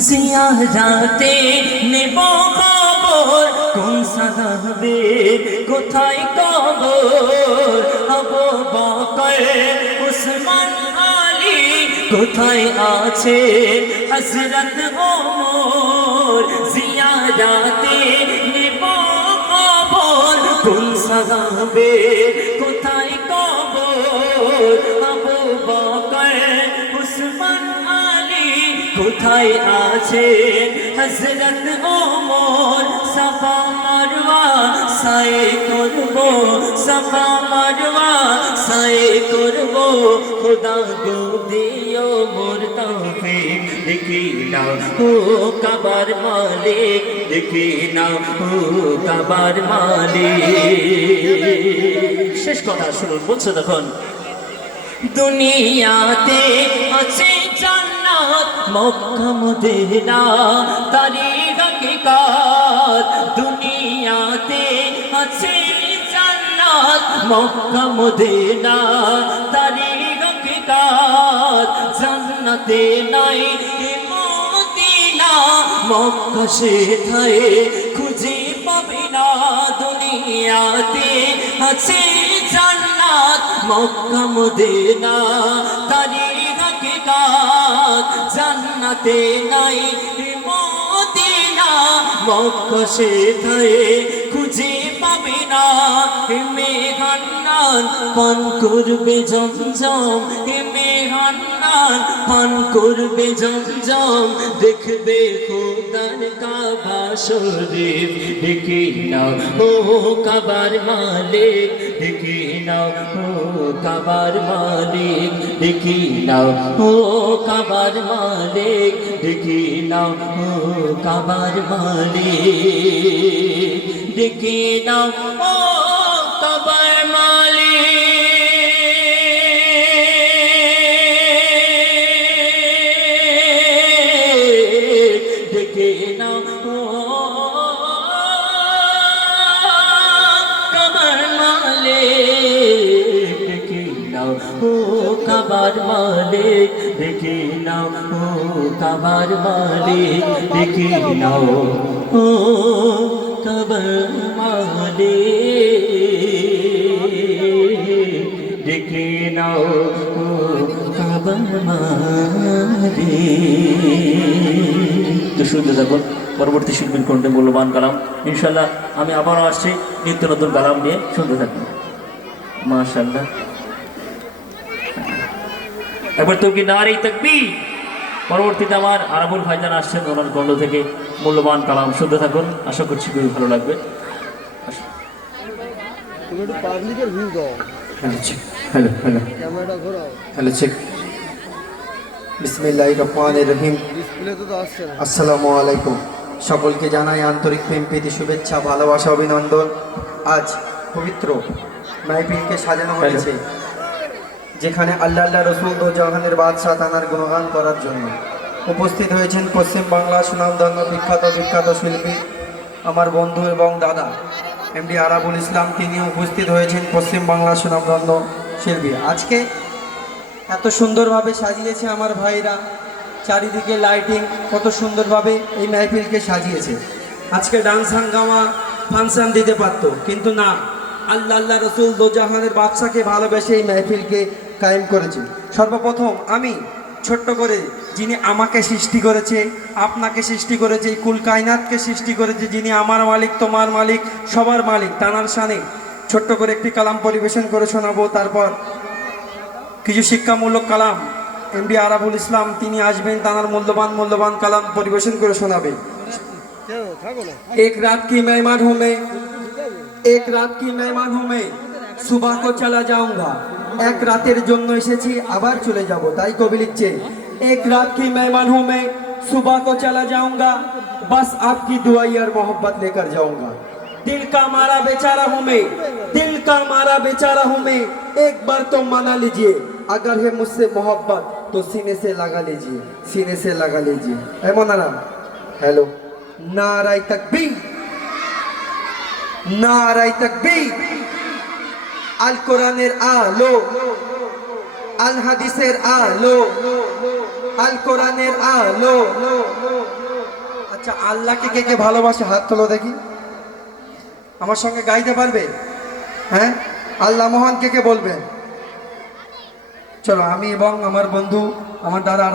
জিয়ারাতে নেব খবর কোন সাহাবে কোথায় কবর আবু বকর উসমান আলী কোথায় আছে হযরত ওমর জিয়ারাতে নেব খবর কোন সাহাবে কোথায় কবর আবু বকর উসমান কোথায় আছে হযরত ওমর সাফা মারওয়া সায়ে করব সাফা মারওয়া সায়ে করব খোদা গো দিও মোর তৌফিক দেখি নাও ও কাবার মালিক দেখি নাও ও কাবার মালিক শেষ কথা শুনুন বলছে তখন দুনিয়াতে আছে মক্কা মদিনা তারি হকিকত দুনিয়াতে আছে জান্নাত মক্কা মদিনা তারি হকিকত জান্নাতে নাই মদিনা মক্কা সেথায় খুঁজে পাবে না দুনিয়াতে আছে জান্নাত মক্কা মদিনা তারি জান্নাতে নাই মদিনা মক্কা সেথায় খুঁজে পাবে না মেঘান্নান পান করবে জমজম মেঘান্নান পান করবে জমজম দেখবে খোদার কাবা শরীফ দেখি নাও ও কাবার মালিক দেখি নাও ও কাবার মালিক দেখি নাও ও কাবার মালিক দেখি নাও ও কাবার মালিক দেখি নাও ও কাবার মালিক দেখি নাও ও কাবার মালিক দেখি নাও ও কাবার মালিক দেখি নাও ও কাবার মালিক দেখি নাও ও কাবার মালিক দেখি নাও ও কাবার মালিক তো শুনতে থাকুন পরবর্তী শিল্পীর কণ্ঠে মূল্যবান কালাম ইনশাল্লাহ আমি আবারও আসছি নিত্য নতুন কালাম নিয়ে শুনতে থাকুন মাশাআল্লাহ একবার তো কি নারী তাকবীর পরবর্তীতে আমার আরাবুল ভাইজান আসছেন ওনার কণ্ঠ থেকে মূল্যবান কালাম শুনতে থাকুন আশা করছি খুবই ভালো লাগবে হ্যালো হ্যালো হ্যালো চেক বিসমিল্লাহির রহমানির রহিম আসসালামু আলাইকুম সকলকে জানাই আন্তরিক প্রেম প্রীতি শুভেচ্ছা ভালোবাসা অভিনন্দন আজ পবিত্র মাহফিলকে সাজানো হয়েছে যেখানে আল্লাহ আল্লাহ রসুল ও জাহানের বাদশাহ তানার গুণগান করার জন্য উপস্থিত হয়েছেন পশ্চিম বাংলা সুনামধন্য বিখ্যাত বিখ্যাত শিল্পী আমার বন্ধু এবং দাদা এমডি আরাবুল ইসলাম তিনিও উপস্থিত হয়েছেন পশ্চিম বাংলা সুনামধন্য শিল্পী আজকে এত সুন্দরভাবে সাজিয়েছে আমার ভাইরা চারিদিকে লাইটিং কত সুন্দরভাবে এই মাহফিলকে সাজিয়েছে আজকে ডান্স হাঙ্গামা ফাংশন দিতে পারতো কিন্তু না আল্লাহ আল্লাহ রসুল দোজাহানের বাদশাকে ভালোবেসে এই মাহফিলকে কায়েম করেছে সর্বপ্রথম আমি ছোট্ট করে যিনি আমাকে সৃষ্টি করেছে আপনাকে সৃষ্টি করেছে এই কুল কায়নাতকে সৃষ্টি করেছে যিনি আমার মালিক তোমার মালিক সবার মালিক তানার শানে ছোট্ট করে একটি কালাম পরিবেশন করে শোনাবো তারপর কিছু শিক্ষামূলক কালাম এমডি আরাবুল ইসলাম তিনি আসবেন তানার মূল্যবান কালাম পরিবেশন করে শোনাবেন एक रात की मेहमान हूँ मैं एक रात की मेहमान हूँ मैं सुबह को चला जाऊंगा एक रातेर জন্য এসেছি আবার চলে যাব তাই কবি লিখছে एक रात की मेहमान हूँ मैं सुबह को चला जाऊंगा बस आपकी दुआ और मोहब्बत लेकर जाऊंगा दिल का मारा बेचारा हूँ मैं दिल का मारा बेचारा हूँ मैं एक बार तो मना लीजिए अगर है मुझसे मोहब्बत तो सीने से लगा लीजिए सीने से लगा लीजिए ए मौलाना हेलो नाराय तकबीर नाराय तकबीर আল কোরআনের আলো আল হাদিসের আলো আল কোরআনের আলো আচ্ছা, আল্লাহকে কে কে ভালোবাসে হাত তোলো দেখি। আমার সঙ্গে গাইতে পারবে? হ্যাঁ, আল্লাহ মহান কে কে বলবে? চলো, আমি এবং আমার বন্ধু, আমার দাদা